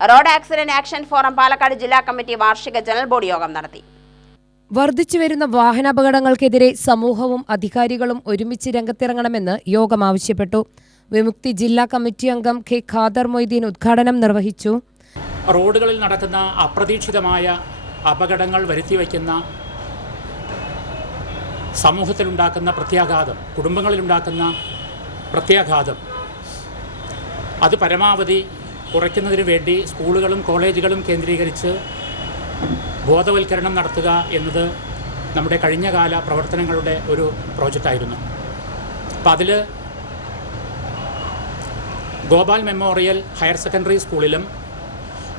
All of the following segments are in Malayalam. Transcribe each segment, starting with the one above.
Road accident action forum Palakkad ജില്ലാ കമ്മിറ്റി വാർഷിക ജനറൽ ബോഡി യോഗം നടത്തി. വർദ്ധിച്ചുവരുന്ന വാഹനാപകടങ്ങൾക്കെതിരെ സമൂഹവും അധികാരികളും ഒരുമിച്ച് രംഗത്തിറങ്ങണമെന്ന് യോഗം ആവശ്യപ്പെട്ടു. വിമുക്തി ജില്ലാ കമ്മിറ്റി അംഗം കെ ഖാദർ മൊയ്തീൻ ഉദ്ഘാടനം നിർവഹിച്ചു. റോഡുകളിൽ നടക്കുന്ന അപ്രതീക്ഷിതമായ അപകടങ്ങൾ വരുത്തിവയ്ക്കുന്ന സമൂഹത്തിലുണ്ടാക്കുന്ന പ്രത്യാഘാതം, കുടുംബങ്ങളിലുണ്ടാക്കുന്ന പ്രത്യാഘാതം അത് പരമാവധി കുറയ്ക്കുന്നതിന് വേണ്ടി സ്കൂളുകളും കോളേജുകളും കേന്ദ്രീകരിച്ച് ബോധവൽക്കരണം നടത്തുക എന്നത് നമ്മുടെ കഴിഞ്ഞകാല പ്രവർത്തനങ്ങളുടെ ഒരു പ്രോജക്റ്റായിരുന്നു. അപ്പം അതിൽ ഗോപാൽ മെമ്മോറിയൽ ഹയർ സെക്കൻഡറി സ്കൂളിലും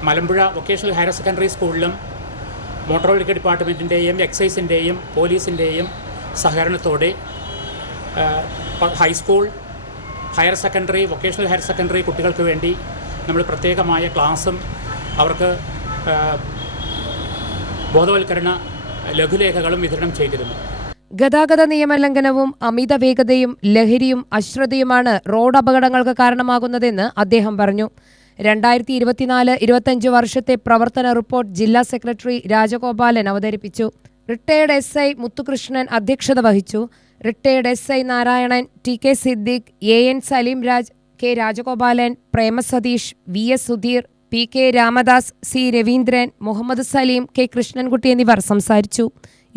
മലമ്പുഴ വൊക്കേഷണൽ ഹയർ സെക്കൻഡറി സ്കൂളിലും മോട്ടോർ വെഹിക്കിൾ ഡിപ്പാർട്ട്മെൻറ്റിൻ്റെയും എക്സൈസിൻ്റെയും പോലീസിൻ്റെയും സഹകരണത്തോടെ high school, higher secondary, vocational higher secondary കുട്ടികൾക്ക് വേണ്ടി നമ്മൾ പ്രത്യേകമായ ക്ലാസ്സും അവർക്ക് ബോധവൽക്കരണ ലഘുലേഖകളും വിതരണം ചെയ്തിരുന്നു. ഗതാഗത നിയമലംഘനവും അമിത വേഗതയും ലഹരിയും അശ്രദ്ധയുമാണ് റോഡ് അപകടങ്ങൾക്ക് കാരണമാകുന്നതെന്ന് അദ്ദേഹം പറഞ്ഞു. 2024-25 വർഷത്തെ പ്രവർത്തന റിപ്പോർട്ട് ജില്ലാ സെക്രട്ടറി രാജഗോപാലൻ അവതരിപ്പിച്ചു. റിട്ടയേർഡ് SI മുത്തുകൃഷ്ണൻ അധ്യക്ഷത വഹിച്ചു. Retired SI Narayanan, TK Siddique, AN Saleem Raj, K Rajagopalan, Premasatheesh, VS Sudheer, PK Ramadas, C Raveendran, Muhammad Saleem, K Krishnankutty എന്നിവർ സംസാരിച്ചു.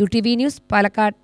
UTV news Palakkad.